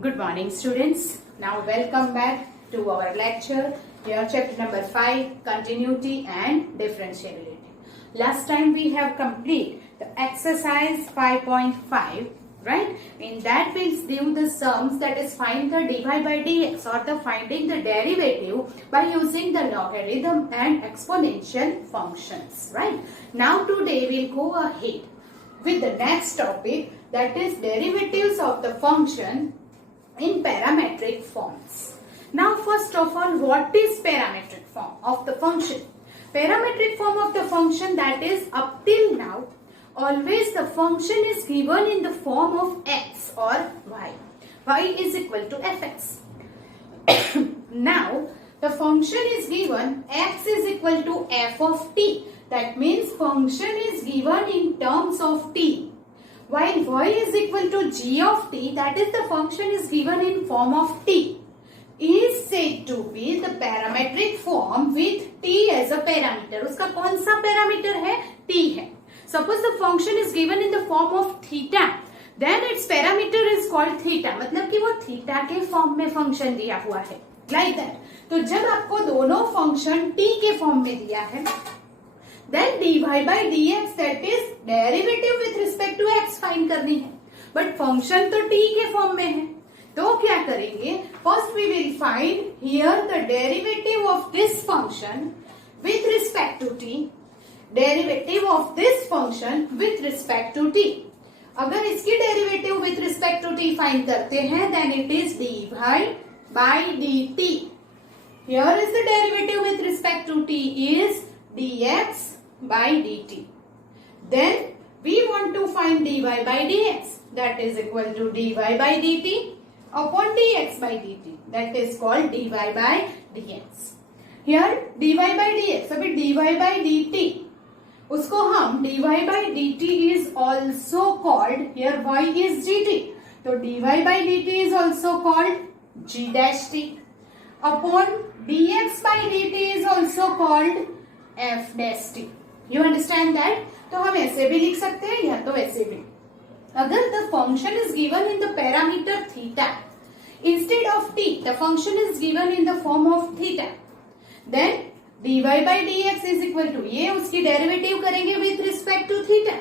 Good morning, students. Now welcome back to our lecture. Here chapter number 5, continuity and differentiability. Last time we have completed the exercise 5.5, right? In that we'll do the sums, that is find the dy by dx or the finding the derivative by using the logarithm and exponential functions, right? Now today we'll go ahead with the next topic, that is derivatives of the function in parametric forms. Now first of all, what is parametric form of the function? Parametric form of the function, that is up till now always the function is given in the form of x or y. Y is equal to fx. Now the function is given x is equal to f of t. That means function is given in terms of t. While y is equal to g of t, that is the function is given in form of t, is said to be the parametric form with t as a parameter. उसका कौन सा parameter है? t है. Suppose the function is given in the form of theta, then its parameter is called theta. मतलब कि वो theta के form में function दिया हुआ है. Like that. तो जब आपको दोनों function t के form में दिया है, then dy by dx, that is derivative with respect to x find करनी है. बट फंक्शन तो t के फॉर्म में है, तो क्या करेंगे? First we will find here the derivative of this function with respect to t. Derivative of this function with respect to t. अगर इसकी derivative with respect to t find करते हैं, then it is dy by dt. Here is the derivative with respect to t is dx by dt. Then we want to find dy by dx, that is equal to dy by dt upon dx by dt, that is called dy by dx. Here dy by dx, अभी dy by dt उसको हम dy by dt is also called, here y is gt, तो dy by dt is also called g dash t upon dx by dt is also called f dash t. You understand that? तो हम ऐसे भी लिख सकते हैं या तो ऐसे भी. अगर the function is given in the parameter theta, instead of t, the function is given in the form of theta, then dy by dx is equal to, ये उसकी डेरिवेटिव करेंगे with respect to theta,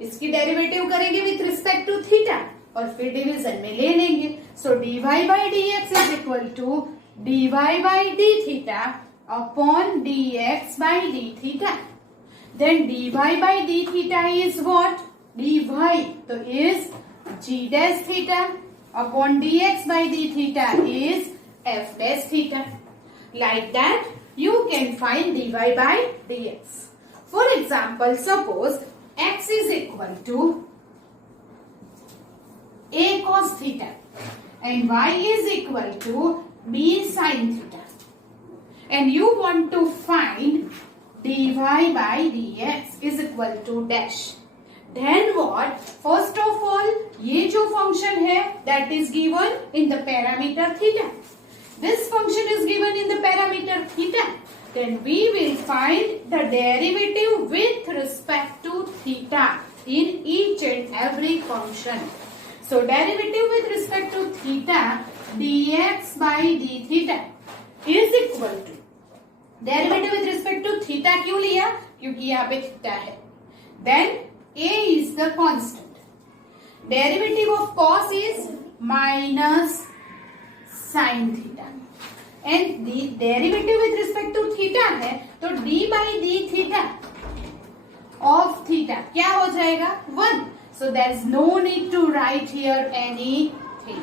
इसकी derivative करेंगे with respect to theta, और फिर division में ले लेंगे. So dy by dx is equal to dy by d theta upon dx by d theta. Then dy by d theta is what? dy तो is g dash theta upon dx by d theta is f dash theta. Like that you can find dy by dx. For example, suppose x is equal to a cos theta and y is equal to b sin theta, and you want to find dy by dx is equal to dash. Then what? First of all, ये जो function है, that is given in the parameter theta. This function is given in the parameter theta. Then we will find the derivative with respect to theta in each and every function. So derivative with respect to theta, dx by d theta is equal to, derivative with respect to theta क्यों लिया? क्योंकि यहाँ पे theta है. देन a is the constant. Derivative of cos is minus sin theta. And the derivative with respect to theta है, तो d by d theta of theta क्या हो जाएगा? 1. So there is no need to write here anything.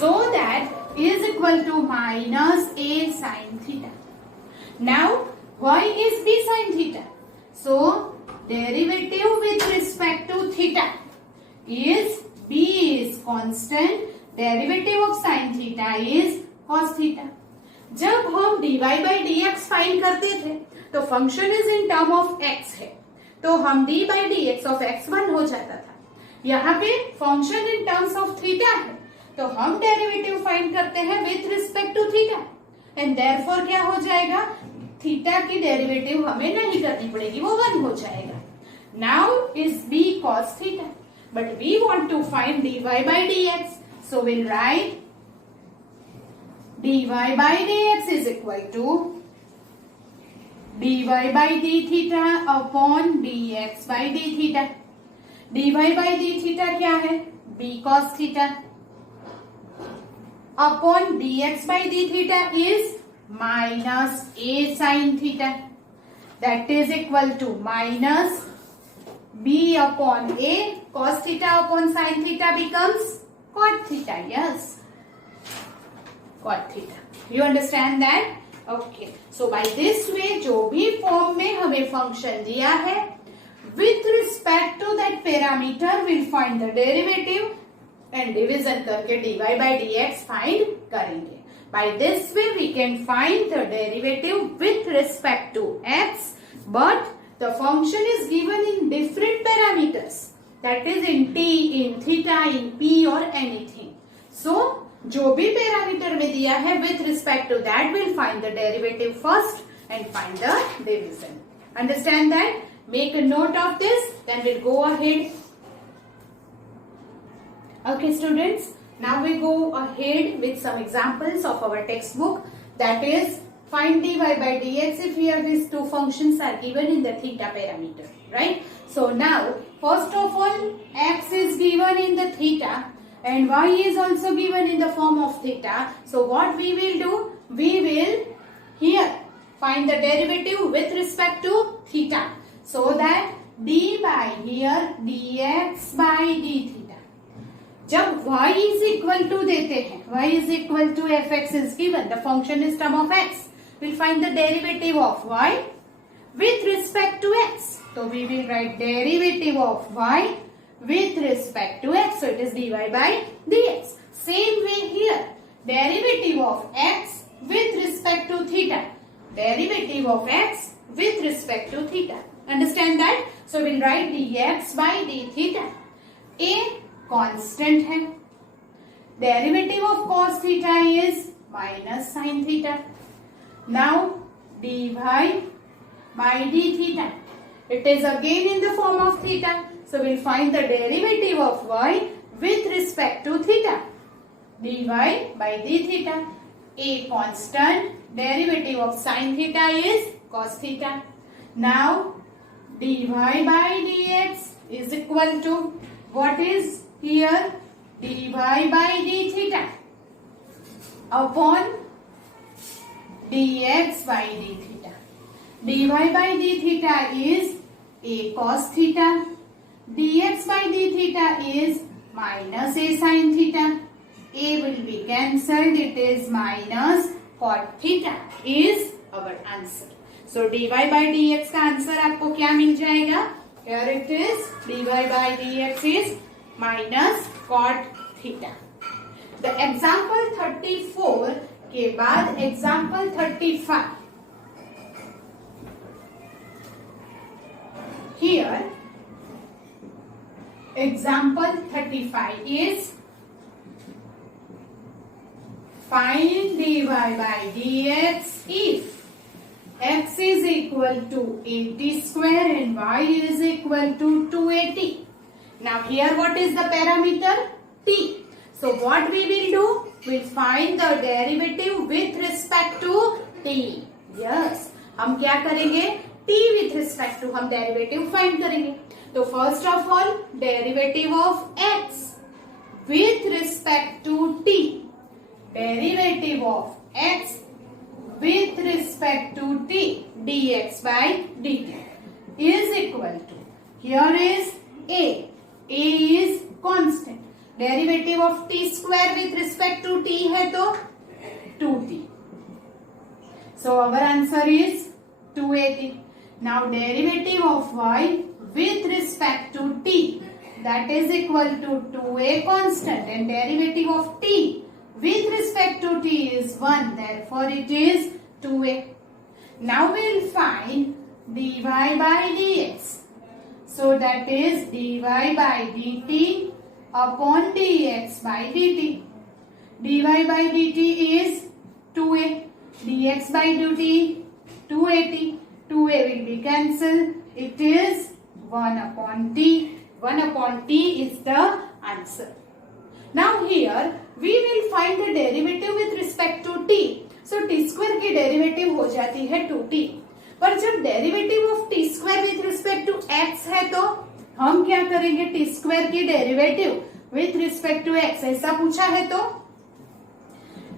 So that is equal to minus a sin theta. Now y is b sin theta. So derivative with respect to theta is b is constant. Derivative of sin theta is cos theta. जब हम dy by dx find करते थे, तो function is in term of x है, तो हम d by dx of x1 हो जाता था. यहाँ पे function in terms of theta है, तो हम डेरिवेटिव फाइंड करते हैं with respect to theta, and therefore क्या हो जाएगा? थीटा की डेरिवेटिव हमें नहीं करनी पड़ेगी, वो 1 हो जाएगा. Now is b cos theta, but we want to find dy by dx. So we'll write dy by dx is equal to dy by d theta upon dx by d theta. dy by d theta क्या है? b cos theta upon dx by d theta is minus a sin theta. That is equal to minus b upon a cos theta upon sin theta becomes cot theta. Yes, cot theta. You understand that? Okay. So by this way, जो भी form में हमें function दिया है, with respect to that parameter, we'll find the derivative and division करके dy by dx find करेंगे. By this way, we can find the derivative with respect to x, but the function is given in different parameters. That is in t, in theta, in p or anything. So, जो भी parameter में दिया है, with respect to that, we'll find the derivative first and find the division. Understand that? Make a note of this, then we'll go ahead. Okay, students. Now we go ahead with some examples of our textbook. That is, find dy by dx if here these two functions are given in the theta parameter, right? So now, first of all, x is given in the theta and y is also given in the form of theta. So what we will do? We will here find the derivative with respect to theta. So that d by here dx by d theta. जब y is equal to देते हैं, y is equal to fx is given, the function is term of x. We'll find the derivative of y with respect to x. So we will write derivative of y with respect to x. So it is dy by dx. Same way here, derivative of x with respect to theta. Derivative of x with respect to theta. Understand that? So we'll write dx by d theta. A constant है. Derivative of cos theta is minus sin theta. Now dy by d theta. It is again in the form of theta. So we'll find the derivative of y with respect to theta. dy by d theta. A constant. Derivative of sin theta is cos theta. Now dy by dx is equal to what is here? dy by d theta upon dx by d theta. dy by d theta is a cos theta. dx by d theta is minus a sin theta. A will be cancelled. It is minus cot theta is our answer. So dy by dx का answer आपको क्या मिल जाएगा? Here it is. dy by dx is minus cot theta. The example 34 के बाद example 35. Here example 35 is find dy by dx if x is equal to 80 square and y is equal to 280. Now here what is the parameter? T. So what we will do? We'll find the derivative with respect to t. Yes. हम क्या करेंगे? T with respect to हम derivative find करेंगे. तो first of all derivative of x with respect to t. Derivative of x with respect to t dx by dt is equal to, here is a is constant. Derivative of t square with respect to t है तो 2t. So our answer is 280. Now derivative of y with respect to t, that is equal to 2a constant, and derivative of t with respect to t is 1, therefore it is 2a. Now we will find dy by dx. So that is dy by dt upon dx by dt. dy by dt is 2a. dx by dt 280. 2a will be cancelled. It is 1 upon t. 1 upon t is the answer. Now here we will find the derivative with respect to t. So t square की derivative हो जाती है 2t. पर जब derivative of t square with respect to x है तो हम क्या करेंगे, टी स्क्वायर की derivative with respect to x ऐसा पूछा है तो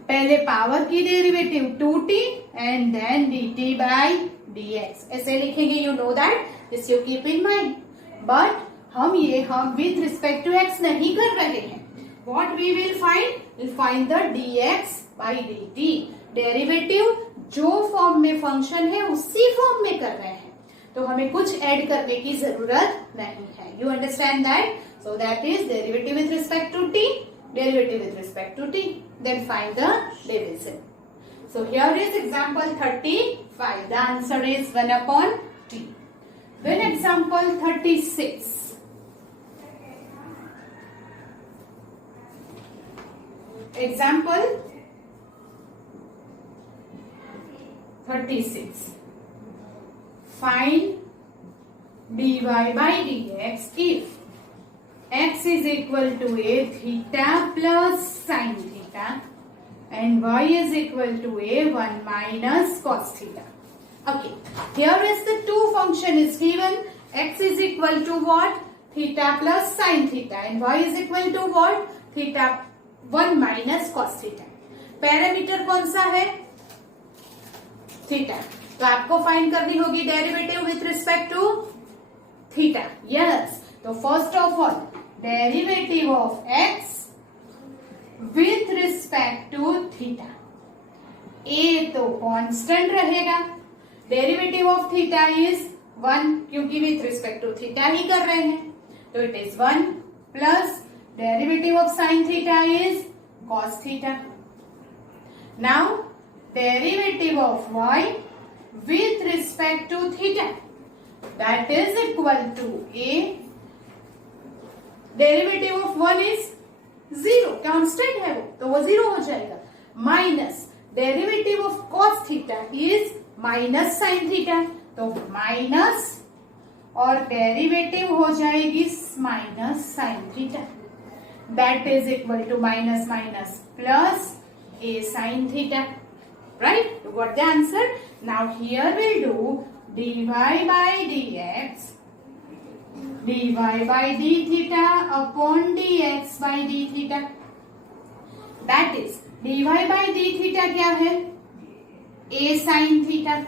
पहले पावर की derivative 2t and then dt by dx ऐसे लिखेंगे. You know that, this you keep in mind. But हम विथ रिस्पेक्ट टू x नहीं कर रहे हैं. What we will find, will find the dx by dt. Derivative जो form में function है उसी फॉर्म में कर रहे हैं, तो हमें कुछ ऐड करने की जरूरत नहीं है. You understand that? So that is derivative with respect to t, derivative with respect to t, then find the division. So here is example 35. The answer is 1 upon t. Then example 36. Example 36. Find dy by dx if x is equal to a theta plus sin theta and y is equal to a 1 minus cos theta. Okay, here is the two function is given. X is equal to what? Theta plus sin theta and y is equal to what? Theta 1 minus cos theta. Parameter कौन सा है? Theta. तो आपको find करनी होगी derivative with respect to theta. Yes, तो first of all derivative of x with respect to theta. A तो constant रहेगा. डेरिवेटिव ऑफ थीटा इज 1 क्योंकि विथ रिस्पेक्ट टू थीटा ही कर रहे हैं, तो it is 1 plus derivative of sine theta is cos theta. Now derivative of y with respect to theta, that is equal to a. Derivative of 1 is 0, constant है वो, तो वो 0 हो जाएगा. Minus derivative of cos theta is minus sine theta, तो minus और derivative हो जाएगी minus sine theta. That is equal to minus minus plus a sine theta. Right, you got the answer. Now here we'll do dy by dx, dy by d theta upon dx by d theta. That is dy by d theta क्या है? a sin theta.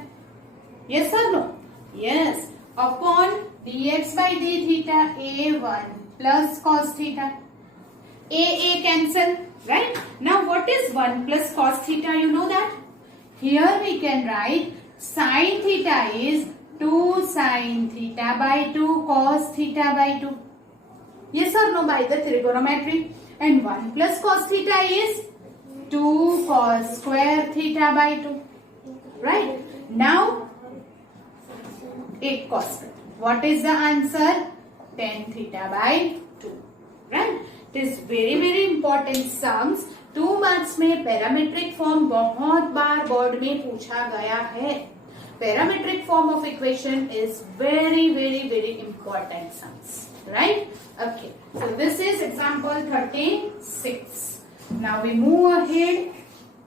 Yes or no? Yes. Upon dx by d theta a1 plus cos theta. A cancel, right? Now what is 1 plus cos theta? You know that? Here we can write sin theta is 2 sin theta by 2 cos theta by 2. Yes or no, by the trigonometry. And 1 plus cos theta is 2 cos square theta by 2. Right? Now, take cos. What is the answer? Tan theta by 2. Right? It is very very important sums. 2 marks में parametric form बहुत बार board में पूछा गया है. Parametric form of equation is very very very important sums. Right? Okay, so this is example 36. Now we move ahead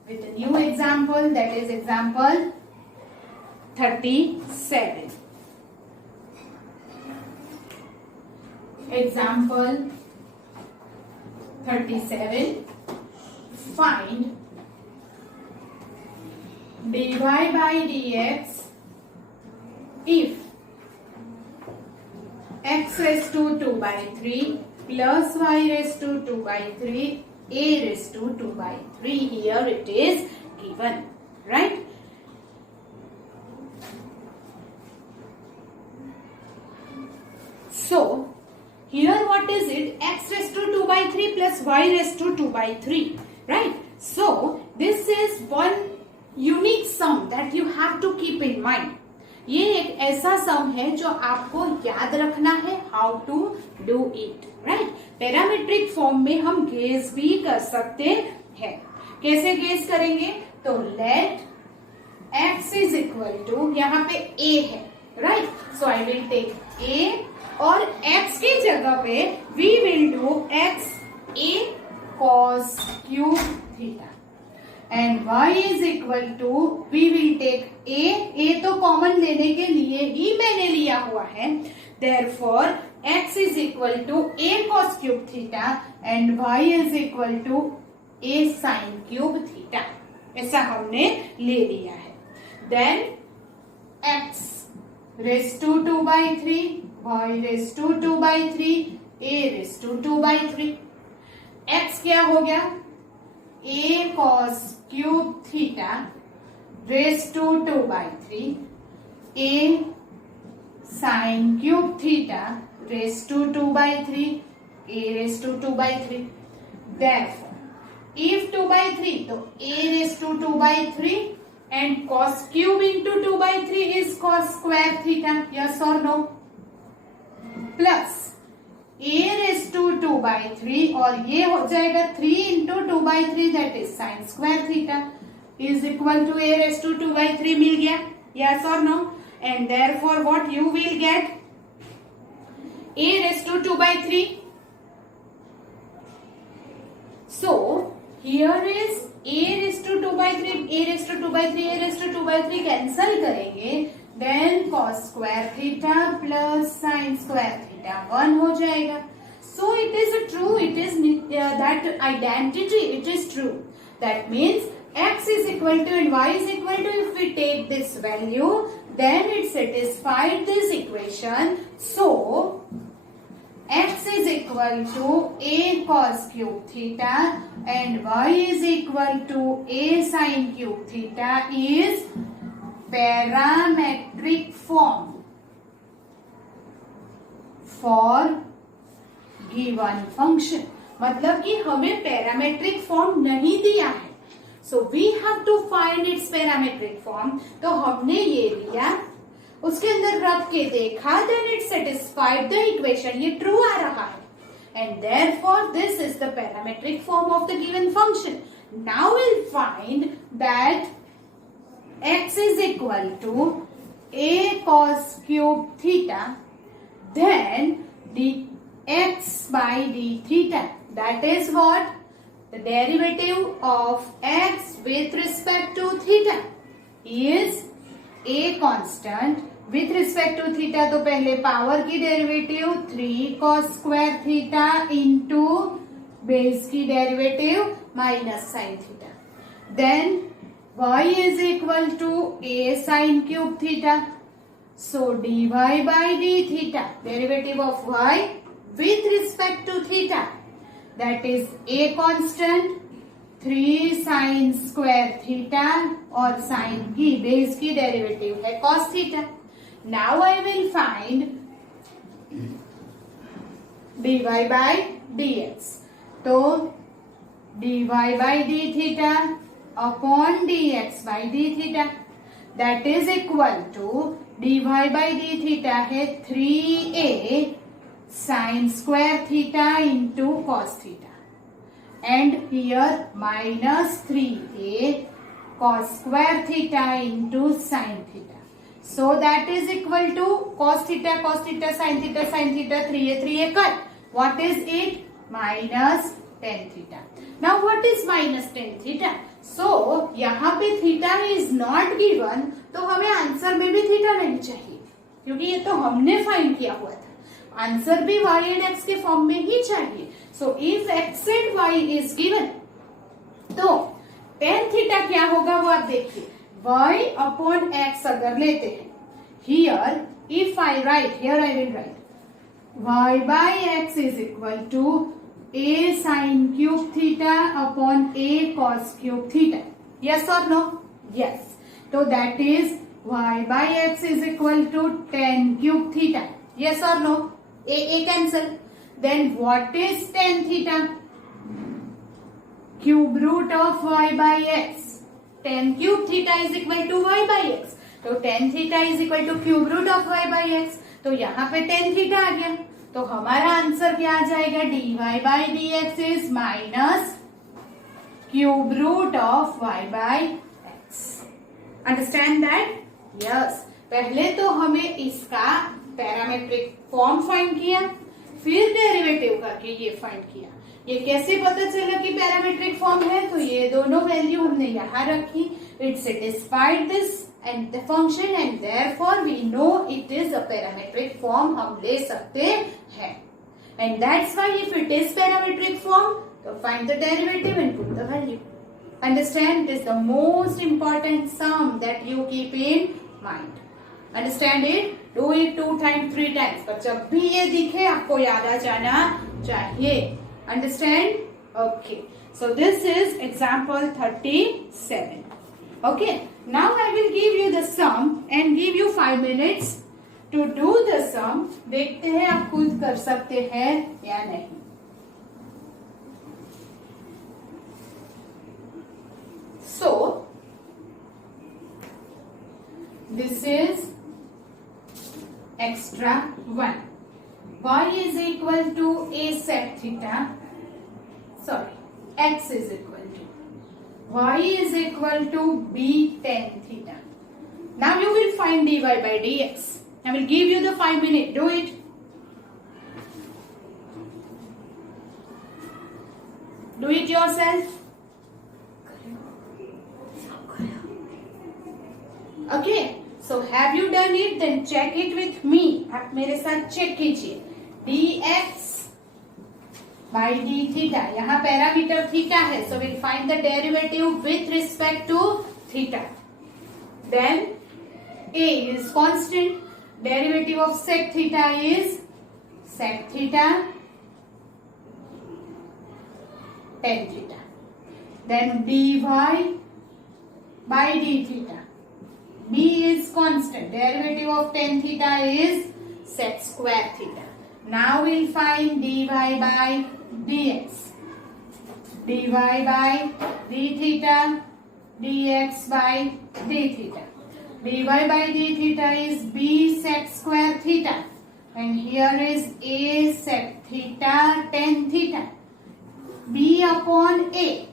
with a new example, that is example 37. Example 37. Find dy by dx if x raised to 2 by 3 plus y raised to 2 by 3 a raised to 2 by 3. Here it is given, right? So here what is it? X raised to 2 by 3 plus y raised to 2 by 3. Right? So this is one unique sum that you have to keep in mind. ये एक ऐसा सम है जो आपको याद रखना है, how to do it. Right? Parametric form में हम गेस भी कर सकते हैं. कैसे गेस करेंगे? तो let x is equal to, यहाँ पे a है, right? So I will take a और x की जगह पे we will do x a cos cube theta and y is equal to, we will take a तो कॉमन लेने के लिए ही मैंने लिया हुआ है, therefore x is equal to a cos cube theta and y is equal to a sin cube theta, ऐसा हमने ले लिया है. Then x raised to 2 by 3, y raised to 2 by 3, a raised to 2 by 3. x क्या हो गया? a cos cube theta raised to 2 by 3, a sin cube theta raised to 2 by 3, a raised to 2 by 3. Therefore, if 2 by 3, तो a raised to 2 by 3 and cos cube into 2 by 3 is cos square theta, yes or no? Plus a raised to 2 by 3 और ये हो जाएगा 3 into 2 by 3 that is sin square theta is equal to a raised to 2 by 3 मिल गया, yes or no? And therefore what you will get? A raised to 2 by 3. So here is a raised to 2 by 3, a raised to 2 by 3, a raised to 2 by 3 cancel करेंगे, then cos square theta plus sin square theta 1 हो जाएगा. So it is true, it is that identity, it is true. That means x is equal to and y is equal to, if we take this value then it satisfied this equation. So x is equal to a cos cube theta and y is equal to a sin cube theta is parametric form for given function. मतलब कि हमें parametric form नहीं दिया है, so we have to find its parametric form. तो हमने ये लिया, उसके अंदर रख के देखा, then it satisfied the equation, ये ट्रू आ रहा है, and therefore this is the parametric form of the given function. Now will find that x is equal to a cos cube theta, then dx by d theta, that is what? The derivative of x with respect to theta is a constant with respect to theta. तो पहले power की derivative 3 cos square theta into base की derivative minus sin theta. Then y is equal to a sin cube theta. So dy by d theta, derivative of y with respect to theta, that is a constant 3 sin square theta और sin की base की derivative है cos theta. Now I will find dy by dx. तो dy by d theta upon dx by d theta, that is equal to dy by d theta है 3a sin square theta into cos theta, and here minus 3a cos square theta into sin theta. So that is equal to cos theta sin theta sin theta 3a cut. What is it? Minus tan theta. Now what is minus tan theta? So यहाँ पे theta is not given, तो हमें answer में भी theta नहीं चाहिए, क्योंकि ये तो हमने फाइंड किया हुआ था. आंसर भी y एंड x के फॉर्म में ही चाहिए. So if x and y is given, तो tan थीटा क्या होगा वो आप देखिए. y अपॉन x अगर लेते हैं, here if I right, here I will right y by x is equal to a sin cube theta upon a cos cube theta. Yes or no? Yes. So that is y by x is equal to tan cube theta. Yes or no? A cancel. Then what is tan theta? Cube root of y by x. Tan cube theta is equal to y by x. तो tan theta is equal to cube root of y by x. तो यहाँ पे tan theta आ गया. तो हमारा answer क्या आ जाएगा? dy by dx is minus cube root of y by x. Understand that? Yes. पहले तो हमें इसका पैरामेट्रिक फॉर्म फाइंड किया, फिर डेरिवेटिव करके ये फाइंड किया. ये कैसे पता चला कि पैरामीट्रिक फॉर्म है? तो ये दोनों वैल्यू हमने यहाँ रखी. It satisfied this and the function and therefore we know it is a parametric form हम ले सकते हैं. And that's why if it is parametric form, तो find the derivative and put the value. Understand, it is the most important sum that you keep in mind. Understand it? Do it 2 times 3 times. पर जब भी ये दिखे आपको याद आ जाना चाहिए. Understand? Okay. So this is example 37. Okay. Now I will give you the sum and give you 5 minutes to do the sum. देखते हैं आप खुद कर सकते हैं या नहीं. So, this is extra 1. Y is equal to a sec theta. Sorry, x is equal to. Y is equal to b tan theta. Now you will find dy by dx. I will give you the 5 minutes. Do it. Do it yourself. Okay, so have you done it? Then check it with me. आप मेरे साथ check कीजिए. dx by d theta. यहाँ parameter theta है, so we'll find the derivative with respect to theta. Then a is constant. Derivative of sec theta is sec theta tan theta. Then dy by d theta. B is constant. Derivative of tan theta is sec square theta. Now we'll find dy by dx. dy by d theta. dx by d theta. dy by d theta is b sec square theta. And here is a sec theta tan theta. b upon a.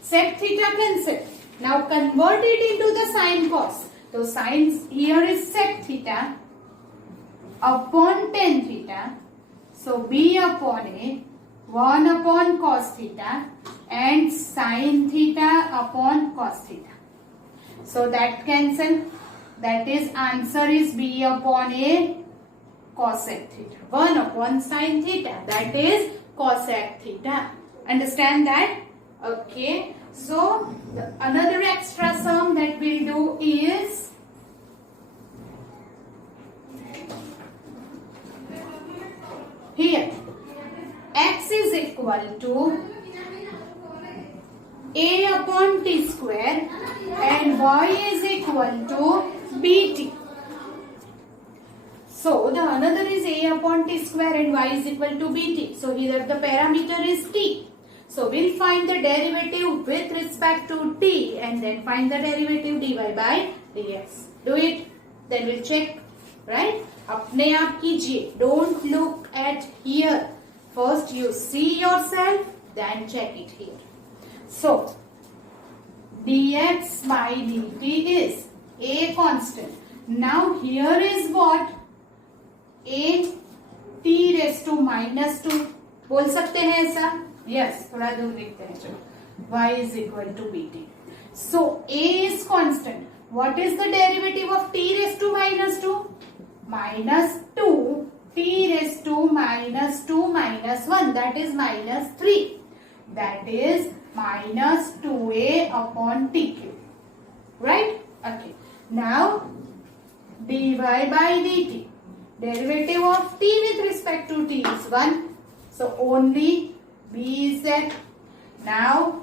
Sec theta cancel. Now convert it into the sine cos. So sine here is sec theta upon tan theta. So b upon a 1 upon cos theta and sine theta upon cos theta. So that cancel. That is answer is b upon a cosec theta. 1 upon sine theta. That is cosec theta. Understand that? Okay. So, another extra sum that we'll do is here x is equal to a upon t square and y is equal to bt. So, the another is a upon t square and y is equal to bt. So, here the parameter is t. So we'll find the derivative with respect to t and then find the derivative dy by dx. Do it. Then we'll check. Right? अपने आप कीजिए. Don't look at here. First you see yourself, then check it here. So dx by dt is a constant. Now here is what? A t raised to minus 2. बोल सकते हैं ऐसा? Yes, थोड़ा दूर देखते हैं चलो. y is equal to bt. So a is constant. What is the derivative of t raised to minus 2? Minus 2 t raised to minus 2 minus 1. That is minus 3. That is minus 2a upon t cube. Right? Okay. Now dy by dt. Derivative of t with respect to t is 1. So only b is that. Now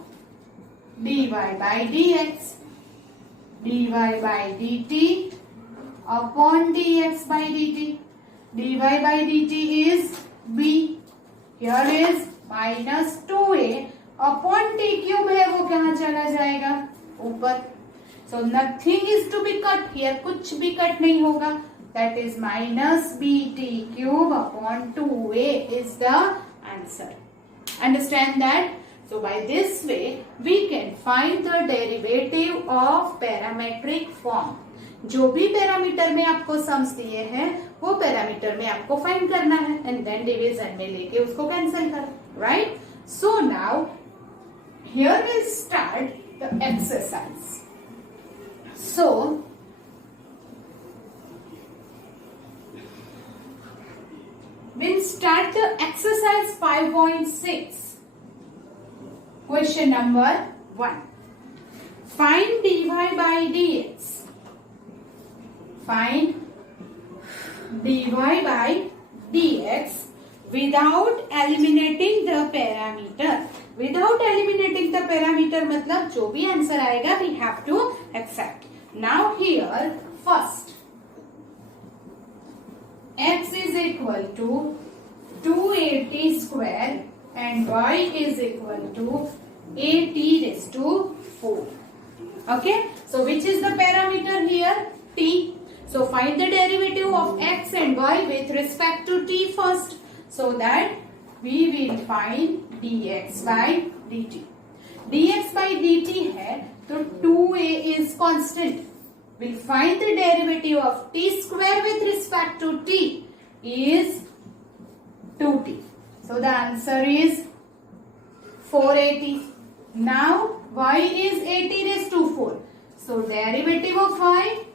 dy by dx. dy by dt upon dx by dt. dy by dt is b. Here is minus 2a upon t cube है वो कहाँ चला जाएगा? ऊपर. So nothing is to be cut here. कुछ भी cut नहीं होगा. That is minus bt cube upon 2a is the answer. Understand that? So by this way we can find the derivative of parametric form. जो भी parameter में आपको sums दिए हैं वो पैरामीटर में आपको फाइंड करना है एंड देन डिवीजन में लेके उसको कैंसिल कर. Right? So now here we'll start the exercise. So we'll start the exercise 5.6. Question number 1. Find dy by dx. Find dy by dx without eliminating the parameter. Without eliminating the parameter मतलब जो भी answer आएगा we have to accept. Now here first x is equal to 2at square and y is equal to at raised to 4. Okay, so which is the parameter here? T. So find the derivative of x and y with respect to t first, so that we will find dx by dt. dx by dt है तो 2a is constant. We'll find the derivative of t square with respect to t is 2t. So the answer is 4at. Now y is at raised to 4. So derivative of y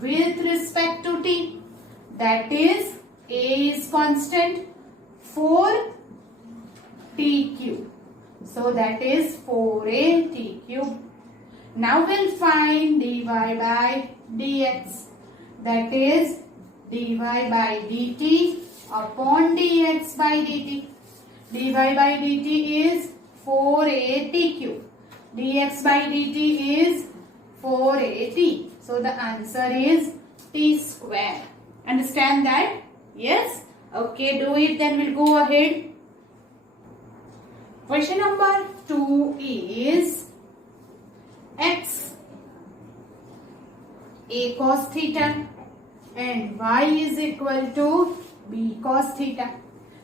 with respect to t, that is a is constant, 4 t cube. So that is 4a t cube. Now we'll find dy by dx, that is dy by dt upon dx by dt. dy by dt is 4a t cube. dx by dt is 4at. So the answer is t square. Understand that? Yes? Okay, do it, then we'll go ahead. Question number 2 is x a cos theta and y is equal to b cos theta.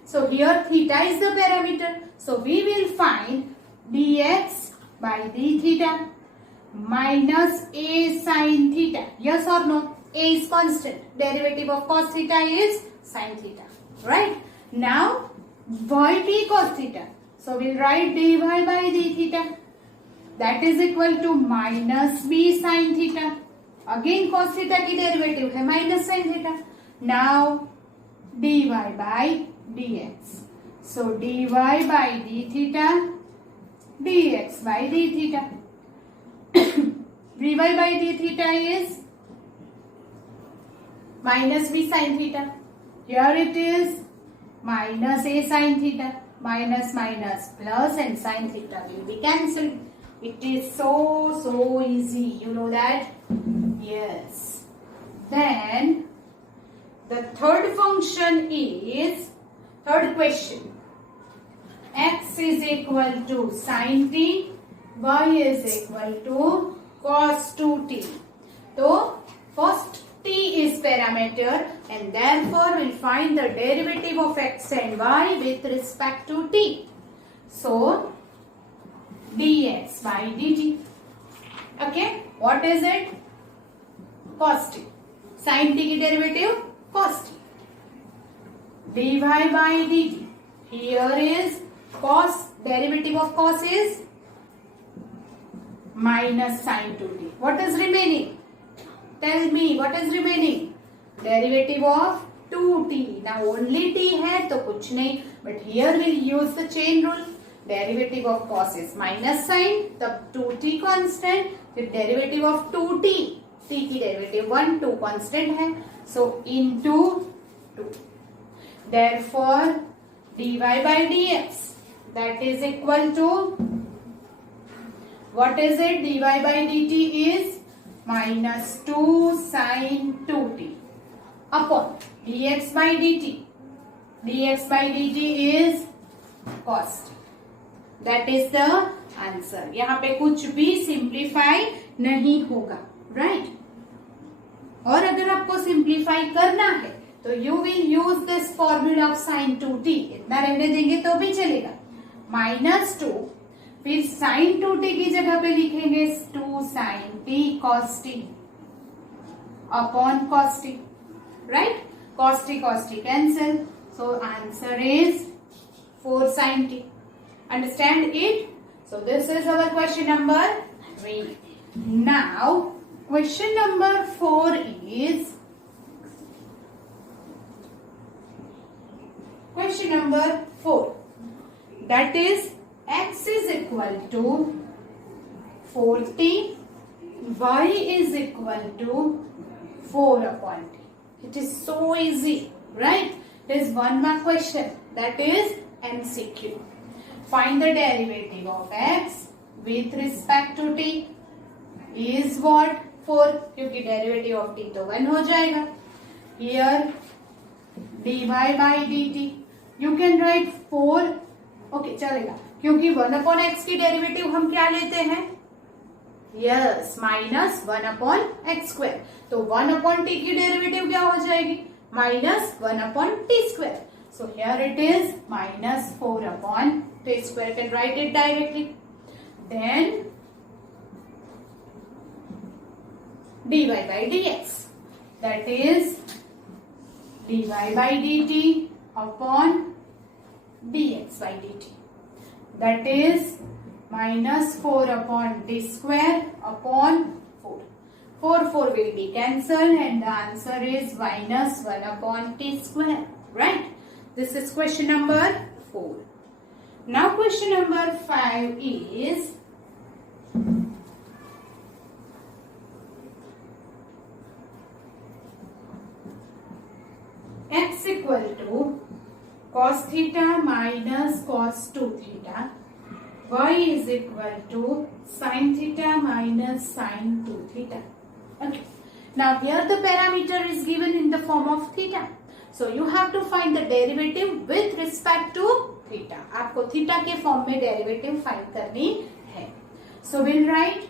So here theta is the parameter. So we will find dx by d theta minus a sin theta. Yes or no? A is constant. Derivative of cos theta is sin theta. Right? Now y b cos theta. So we'll write dy by d theta. That is equal to minus b sin theta. Again cos theta की derivative है minus sin theta. Now dy by dx. So dy by d theta, dx by d theta. dy by d theta is minus b sin theta. Here it is minus a sin theta. Minus minus plus and sin theta will be cancelled. It is so easy. You know that? Yes. Then the third function is, third question. X is equal to sin t, y is equal to cos 2t. So first t is parameter and therefore we'll find the derivative of x and y with respect to t. So dx by dt. Okay, what is it? Cos t. Sin t की derivative cos t. dy by dt. Here is cos, derivative of cos is minus sin 2t. What is remaining? Tell me, what is remaining? Derivative of 2t. Now only t है तो कुछ नहीं. But here we'll use the chain rule. Derivative of cos is minus sin. तब 2t constant. फिर derivative of 2t. t की derivative 1, 2 constant है. So into 2. Therefore dy by dx, that is equal to, what is it? dy by dt is minus 2 sin 2t upon dx by dt. dx by dt is cos t. That is the answer. यहाँ पे कुछ भी simplify नहीं होगा, right? और अगर आपको simplify करना है तो you will use this formula of sine 2t. इतना रहने देंगे तो भी चलेगा. माइनस 2, फिर साइन 2t की जगह पे लिखेंगे 2 sine t cos t upon cos t, right? cos t cancel. So answer is 4 sin t. Understand it? So this is our question number 3. Now question number 4 is question number 4. That is x is equal to 40, y is equal to 4 upon t. It is so easy, right? There is one more question, that is MCQ. Find the derivative of x with respect to t is what? 4, क्योंकि derivative of t तो 1 हो जाएगा. Here dy by dt. You can write 4. Okay, चलेगा, क्योंकि 1 upon x की derivative हम क्या लेते हैं? Yes, minus 1 upon x square. तो 1 upon t की derivative क्या हो जाएगी? Minus 1 upon t square. So here it is minus 4 upon t square. You can write it directly. Then dy by dx. That is dy by dt upon dx by dt. That is minus 4 upon t square upon 4. 4 will be cancelled and the answer is minus 1 upon t square. Right? This is question number 4. Now question number 5 is x equal to cos theta minus cos 2 theta. Y is equal to sin theta minus sin 2 theta. Okay. Now here the parameter is given in the form of theta. So you have to find the derivative with respect to theta. आपको theta के form में derivative find करनी है. So we'll write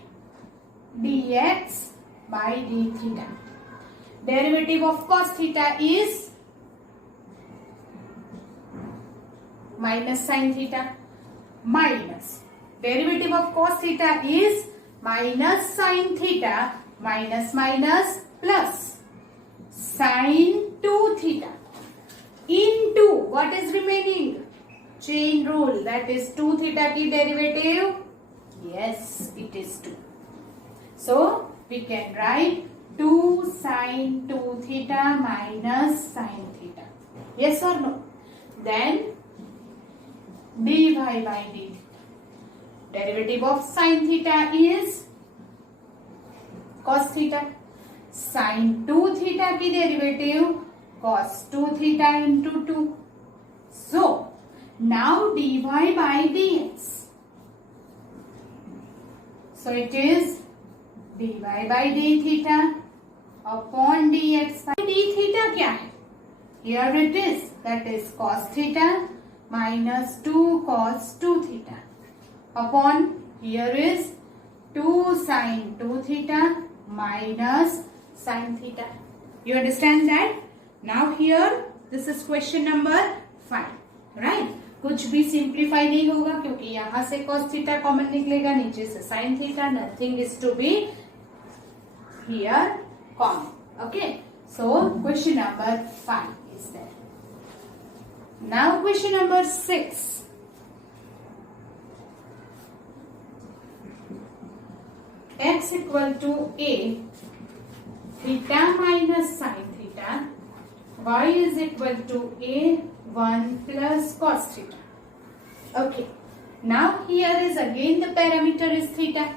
dx by d theta. Derivative of cos theta is minus sin theta. Minus derivative of cos theta is minus sin theta minus plus sin 2 theta into what is remaining? Chain rule, that is 2 theta की derivative. Yes, it is 2. So we can write 2 sin 2 theta minus sin theta. Yes or no? Then dy by dt. Derivative of sin theta is cos theta. Sin 2 theta की derivative cos 2 theta into 2. So now dy by dx. So it is dy by d theta upon dx by d theta क्या है? Here it is, that is cos theta minus 2 cos 2 theta upon here is 2 sin 2 theta minus sin theta. You understand that? Now here this is question number 5, right? कुछ भी simplify नहीं होगा क्योंकि यहाँ से cos theta common निकलेगा, नीचे से sin theta. Nothing is to be here common. Okay. So question number 5 is there. Now question number 6. X equal to a theta minus sin theta. Y is equal to a 1 plus cos theta. Okay. Now here is again the parameter is theta.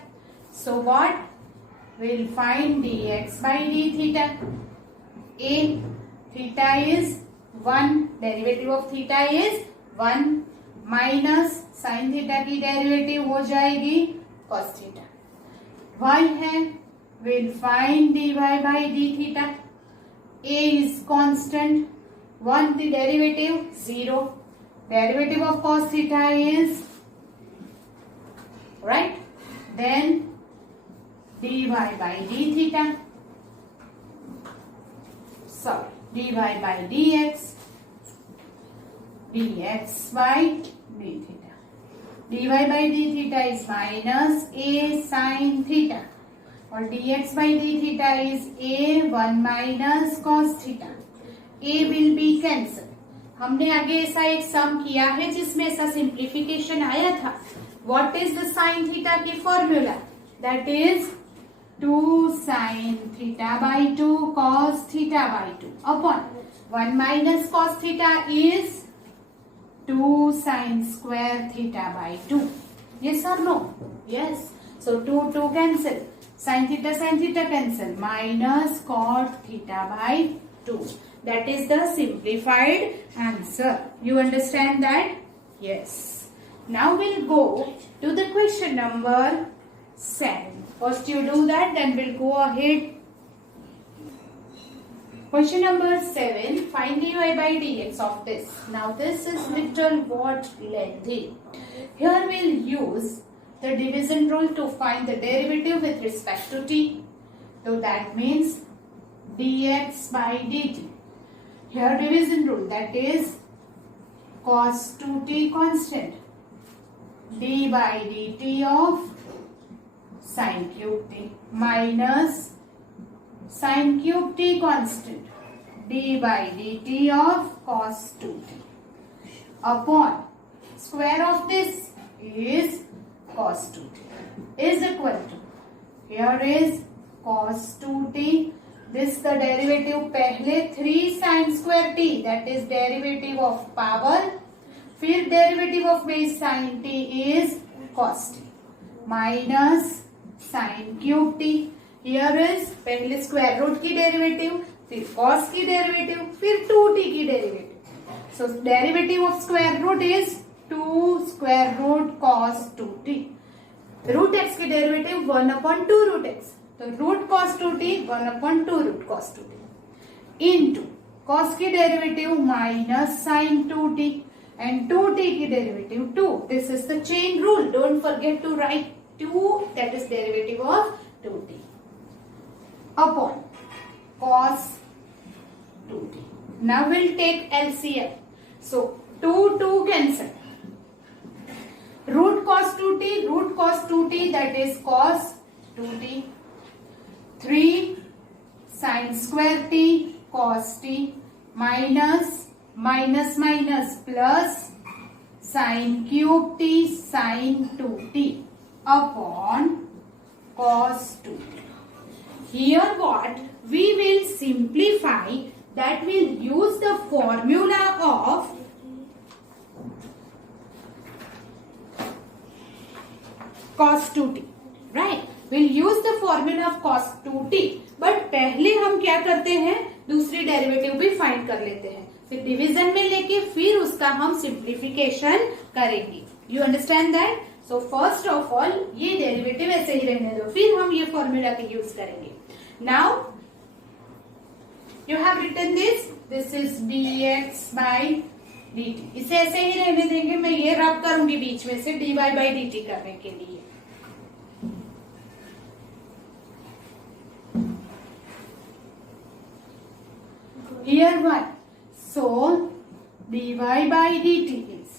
So what? We'll find dx by d theta. A theta is 1. Derivative of theta is 1 minus sin theta की derivative हो जाएगी cos theta. Y है, we'll find dy by d theta. A is constant. 1 the derivative 0. Derivative of cos theta is right. Then dy by d theta. Sorry, dy by dx. Dx by d theta. Dy by d theta is minus a sin theta. Or dx by d theta is a 1 minus cos theta. A will be cancelled. हमने आगे ऐसा एक सम किया है जिसमें ऐसा simplification आया था. What is the sine theta की formula? That is 2 sin theta by 2 cos theta by 2 upon 1 minus cos theta is 2 sin square theta by 2. Yes or no? Yes. So 2 cancel. Sin theta cancel. Minus cot theta by 2. That is the simplified answer. You understand that? Yes. Now we'll go to the question number 7. First you do that, then we'll go ahead. Question number 7. Find dy by dx of this. Now this is little what lengthy. Here we'll use the division rule to find the derivative with respect to t. So that means dx by dt. Here division rule, that is cos 2t constant. d by dt of sin cube t minus sin cube t constant. d by dt of cos 2t upon square of this is cos 2t is equal to, here is cos 2t, this the derivative पहले 3 sin square t, that is derivative of power, फिर derivative of base sin t is cos t minus sin cube t. Here is पहले square root की derivative, फिर cos की derivative, फिर 2t की derivative. So derivative of square root is 2 square root cos 2t. Root x की derivative 1 upon 2 root x. तो root cos 2t 1 upon 2 root cos 2t into cos की derivative minus sin 2t and 2t की derivative 2. This is the chain rule. Don't forget to write 2, that is derivative of 2t upon cos 2t. Now we'll take LCM. So 2 cancel. Root cos 2t, that is cos 2t. 3 sin square t cos t minus plus sin cube t sin 2t upon cos 2t. Here what we will simplify, that will use the formula of cos 2t, right? We'll use the formula of cos 2t, but पहले हम क्या करते हैं, दूसरी derivative भी find कर लेते हैं, फिर डिवीजन में लेके फिर उसका हम सिंप्लीफिकेशन करेंगे. You understand that? So first of all ये डेरिवेटिव ऐसे ही रहने दो, फिर हम ये फॉर्मूला का यूज करेंगे. Now you have written this is dx by dt. इसे ऐसे ही रहने देंगे, मैं ये रब करूंगी बीच में से dy by dt करने के लिए. Here one. So dy by dt is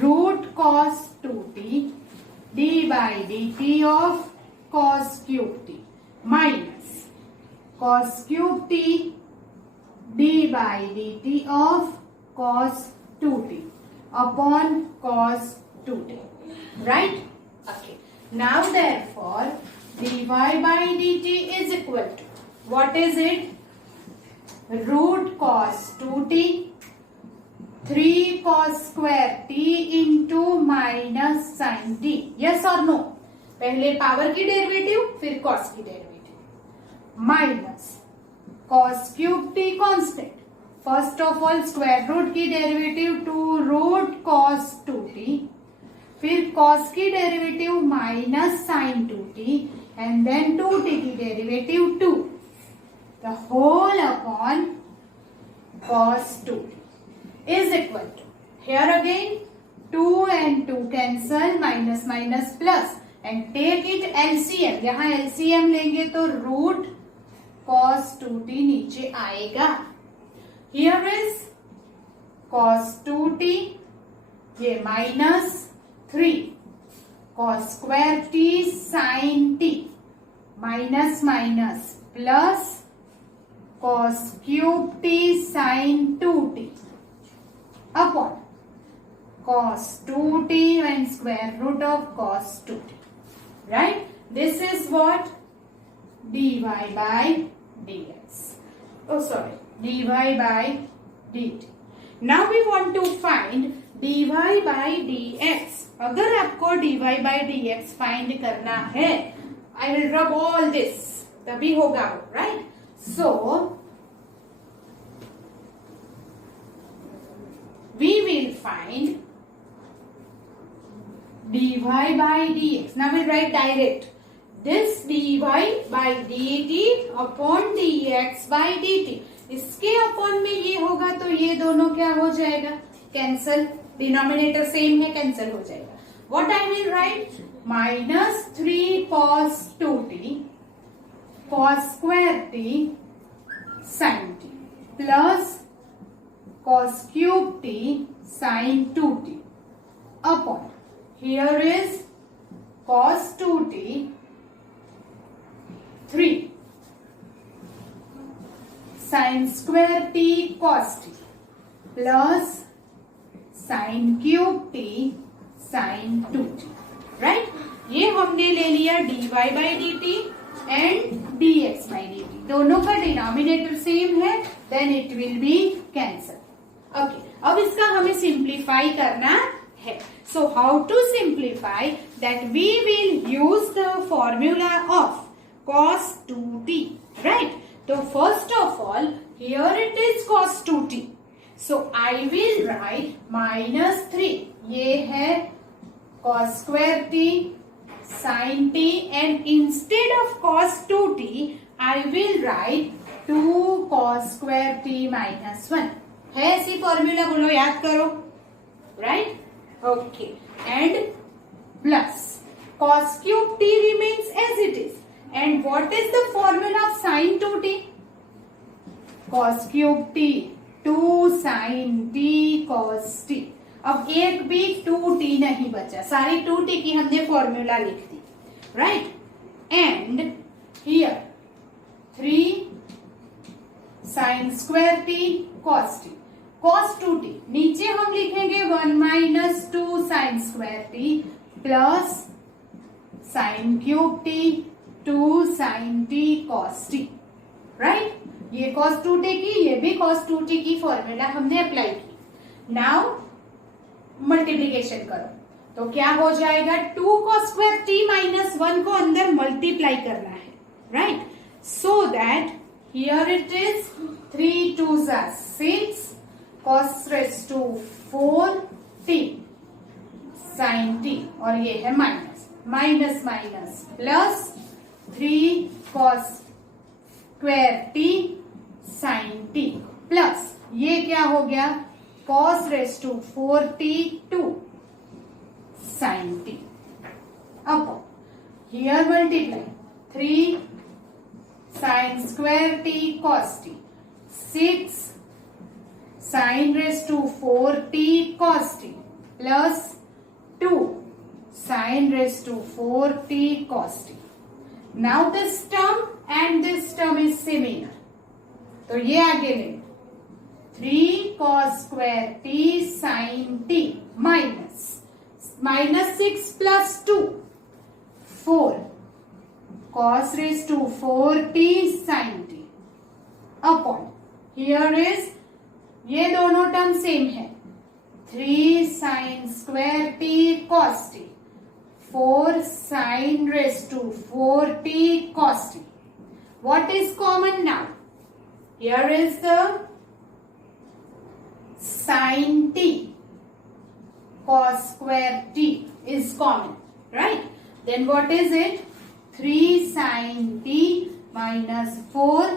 root cos 2t d by dt of cos cube t minus cos cube t d by dt of cos 2t upon cos 2t. Right? Okay. Now therefore dy by dt is equal to, what is it? Root cos 2t 3 cos square t into minus sin t. Yes or no? पहले power की derivative, फिर cos की derivative minus cos cube t constant. First of all square root की derivative 2 root cos 2t, फिर cos की derivative minus sin 2t and then 2t की derivative 2. The whole upon cos 2t is equal to, here again 2 and 2 cancel, minus plus and take it LCM. यहाँ LCM लेंगे तो root cos 2t नीचे आएगा. Here is cos 2t, ये minus 3 cos square t sin t minus plus cos cube t sin 2t upon cos 2t and square root of cos 2t. Right? This is what? dy by dx. Oh sorry, dy by dt. Now we want to find dy by dx. अगर आपको dy by dx find करना है, I will rub all this, तभी होगा, right? So we will find dy by dx. Now we write direct. This dy by dt upon dx by dt. इसके upon में ये होगा तो ये दोनों क्या हो जाएगा? कैंसल. डिनोमिनेटर सेम है, कैंसल हो जाएगा. What I will write? Minus 3 cos 2t cos square t sin t plus cos cube t sin 2t upon, here is cos 2t 3 sin square t cos t plus sin cube t sin 2t. right? ये हमने ले लिया dy by dt and dx by dt. दोनों का denominator same है, then it will be cancel. Okay, अब इसका हमें सिंप्लीफाई करना है. So how to simplify that? We will use the formula of cos 2t. Right? तो first of all here it is cos 2t. So I will write -3. ये है cos square t sin t and instead of cos 2t I will write 2 cos square t minus 1. है ऐसी formula? बोलो, याद करो. Right? Okay. And plus cos cube t remains as it is. And what is the formula of sin 2t? cos cube t 2 sin t cos t. अब एक भी 2t नहीं बचा, सारी 2t की हमने फॉर्मूला लिख दी. Right? And here 3 sin square t cos t cos 2t. नीचे हम लिखेंगे 1 minus 2 sin square t plus sin cube t 2 sin t cos t. Right? ये cos 2t की, ये भी cos 2t की फॉर्मूला हमने अप्लाई की. नाउ मल्टीप्लीकेशन करो तो क्या हो जाएगा? 2 cos square t minus 1 को अंदर मल्टीप्लाई करना है. Right? So that here it is 3 2s are 6 cos raised to 4 t sin t, और ये है minus minus minus plus 3 cos square t sin t plus ये क्या हो गया? cos raised to 4t 2 sin t upon, here multiply 3 sin square t cos t 6 sin raised to 4t cos t plus 2 sin raised to 4t cos t. Now this term and this term is similar, तो ये आगे ले 3 cos square t sin t minus minus 6 plus 2 4 cos raised to 4t sin t upon, here is ये दोनों term same है 3 sin square t cos t 4 sin raised to 4t cos t. What is common now? Here is the sin t cos square t is common, right? Then what is it? 3 sin t minus 4.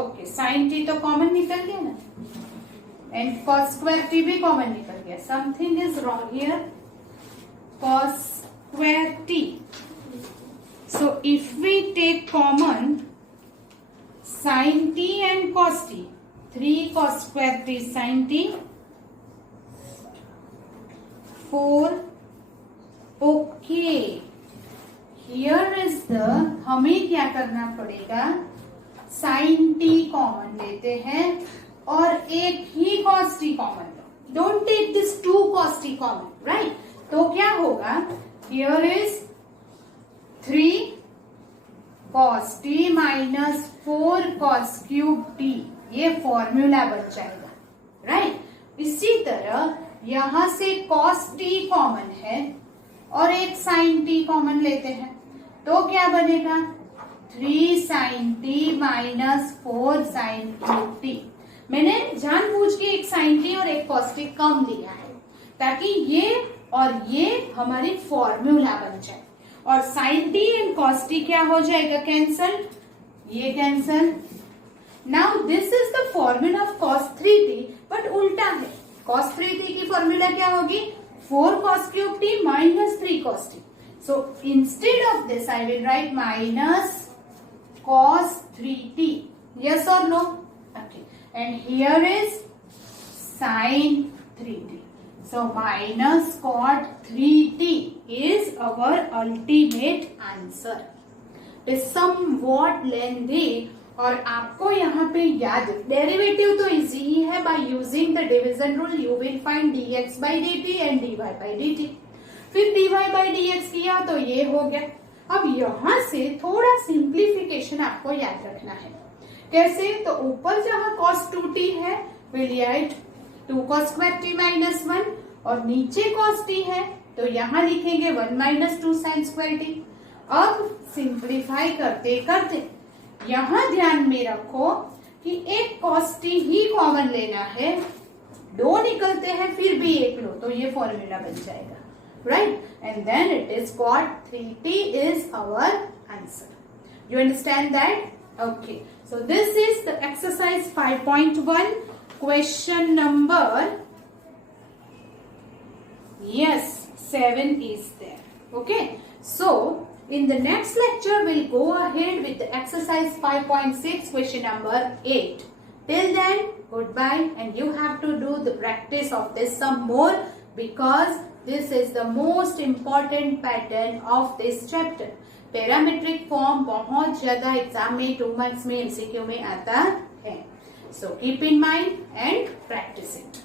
Okay, sin t तो common निकल गया ना, and cos square t भी common निकल गया. Something is wrong here. cos square t. So if we take common sin t and cos t, 3 cos square t sin t 4. Okay, here is the, हमें क्या करना पड़ेगा? sin t common लेते हैं और एक ही cos t common low. Don't take this 2 cos t common, right? तो क्या होगा? Here is 3 cos t minus 4 cos cube t. ये फॉर्मूला बन जाएगा, राइट? इसी तरह यहां से cos t कॉमन है और एक sin t कॉमन लेते हैं, तो क्या बनेगा? 3 sin t minus 4 sin cube t. मैंने जानबूझ के एक sin t और एक cos t कम लिया है ताकि ये और ये हमारी फॉर्मूला बन जाए. और sin t and cos t क्या हो जाएगा? कैंसल, ये cancel. Now this is the formula of cos 3t, but उल्टा है. cos 3t की फॉर्मूला क्या होगी? 4 cos cube t minus 3 cos t. So instead of this I will write minus cos 3t. Yes or no? Okay. And here is sin 3t. So minus cot 3t is our ultimate answer. It is somewhat lengthy और आपको यहाँ पे याद, derivative तो easy ही है. By using the division rule you will find dx by dt and dy by dt. फिर dy by dx किया तो ये हो गया. अब यहाँ से थोड़ा सिंप्लीफिकेशन आपको याद रखना है. कैसे? तो ऊपर जहाँ cos 2t है will write 2 cos square t minus 1 और नीचे cos t है तो यहाँ लिखेंगे 1 minus 2 sin square t. अब सिंप्लीफाई करते करते यहाँ ध्यान में रखो कि एक cos t ही कॉमन लेना है. 2 निकलते हैं फिर भी एक लो तो ये फॉर्मूला बन जाएगा, right? And then it is cot 3t is our answer. You understand that? Okay. So this is the exercise 5.1 question number. Yes, 7 is there. Okay. So in the next lecture we'll go ahead with the exercise 5.6 question number 8. Till then, goodbye, and you have to do the practice of this some more because this is the most important pattern of this chapter. Parametric form बहुत ज्यादा exam में 2 marks में MCQ में आता है. So keep in mind and practice it.